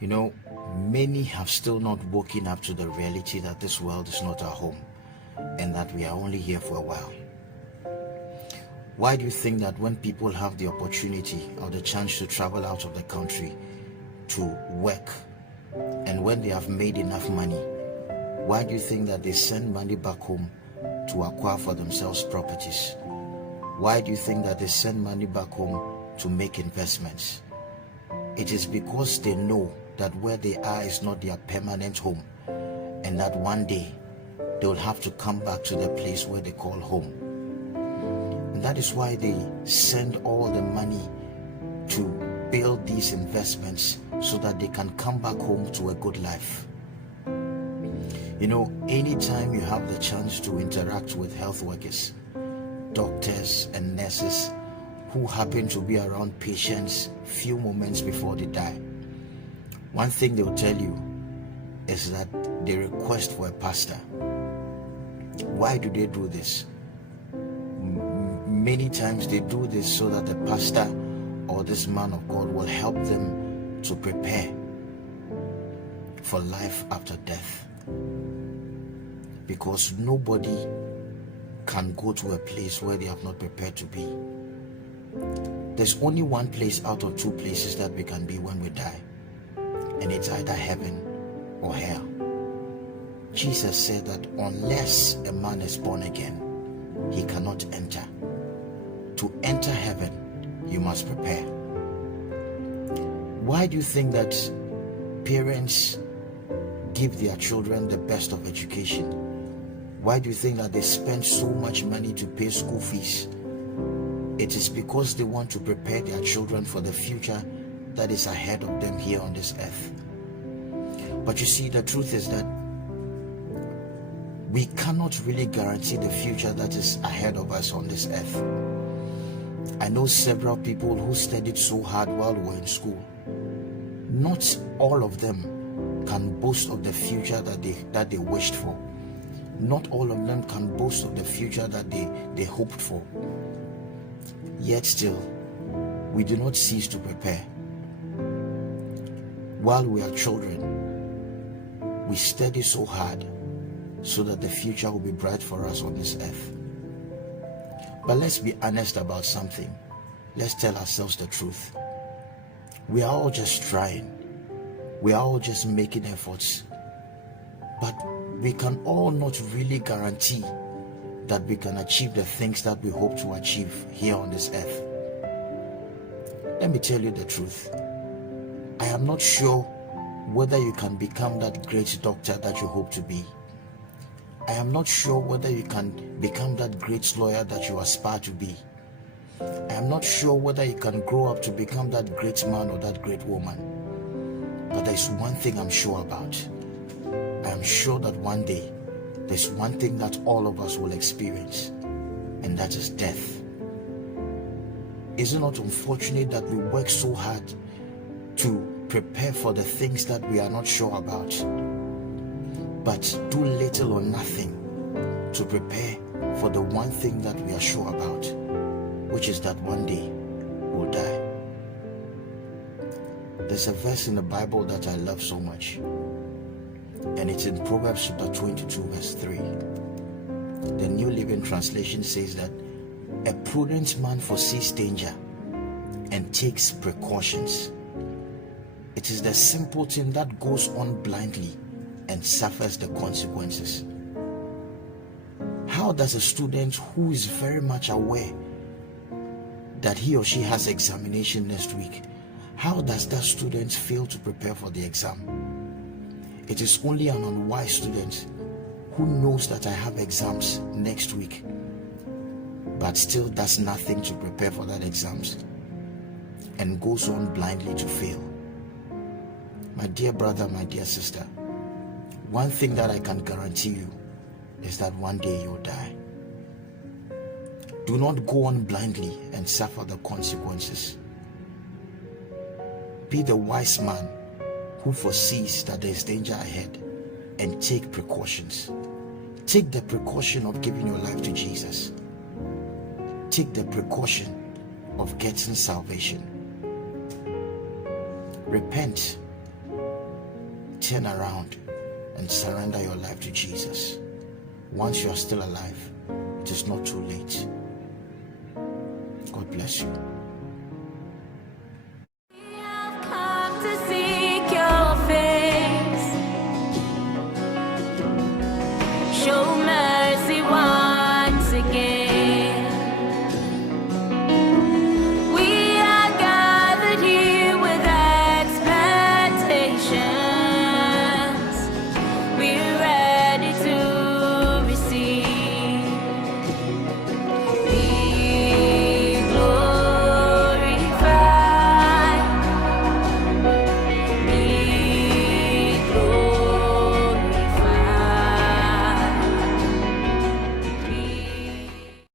You know, many have still not woken up to the reality that this world is not our home and that we are only here for a while. Why do you think that when people have the opportunity or the chance to travel out of the country to work, and when they have made enough money, why do you think that they send money back home to acquire for themselves properties? Why do you think that they send money back home to make investments? It is because they know that where they are is not their permanent home, and that one day they will have to come back to the place where they call home. And that is why they send all the money to build these investments so that they can come back home to a good life. You know, anytime you have the chance to interact with health workers, doctors and nurses who happen to be around patients few moments before they die, one thing they will tell you is that they request for a pastor. Why do they do this? Many times they do this so that the pastor or this man of God will help them to prepare for life after death. Because nobody can go to a place where they have not prepared to be. There's only one place out of two places that we can be when we die, and it's either heaven or hell. Jesus said that unless a man is born again, he cannot enter. To enter heaven, you must prepare. Why do you think that parents give their children the best of education? Why do you think that they spend so much money to pay school fees? It is because they want to prepare their children for the future that is ahead of them here on this earth. But you see, the truth is that we cannot really guarantee the future that is ahead of us on this earth. I know several people who studied so hard while we were in school. Not all of them can boast of the future that they wished for. Not all of them can boast of the future that they hoped for. Yet still, we do not cease to prepare. While we are children, we study so hard so that the future will be bright for us on this earth. But let's be honest about something. Let's tell ourselves the truth. We are all just trying. We are all just making efforts. But we can all not really guarantee that we can achieve the things that we hope to achieve here on this earth. Let me tell you the truth. I am not sure whether you can become that great doctor that you hope to be. I am not sure whether you can become that great lawyer that you aspire to be. I am not sure whether you can grow up to become that great man or that great woman. But there is one thing I'm sure about. I am sure that one day there's one thing that all of us will experience, and that is death. Is it not unfortunate that we work so hard to prepare for the things that we are not sure about, but do little or nothing to prepare for the one thing that we are sure about, which is that one day we'll die? There's a verse in the Bible that I love so much, and it's in Proverbs chapter 22 verse 3. The New Living Translation says that a prudent man foresees danger and takes precautions. It is the simpleton that goes on blindly and suffers the consequences. How does a student who is very much aware that he or she has examination next week, how does that student fail to prepare for the exam? It is only an unwise student who knows that I have exams next week, but still does nothing to prepare for that exams and goes on blindly to fail. My dear brother, my dear sister, one thing that I can guarantee you is that one day you'll die. Do not go on blindly and suffer the consequences. Be the wise man who foresees that there is danger ahead and take precautions. Take the precaution of giving your life to Jesus. Take the precaution of getting salvation. Repent turn around and surrender your life to Jesus. Once you are still alive, it is not too late. God bless you.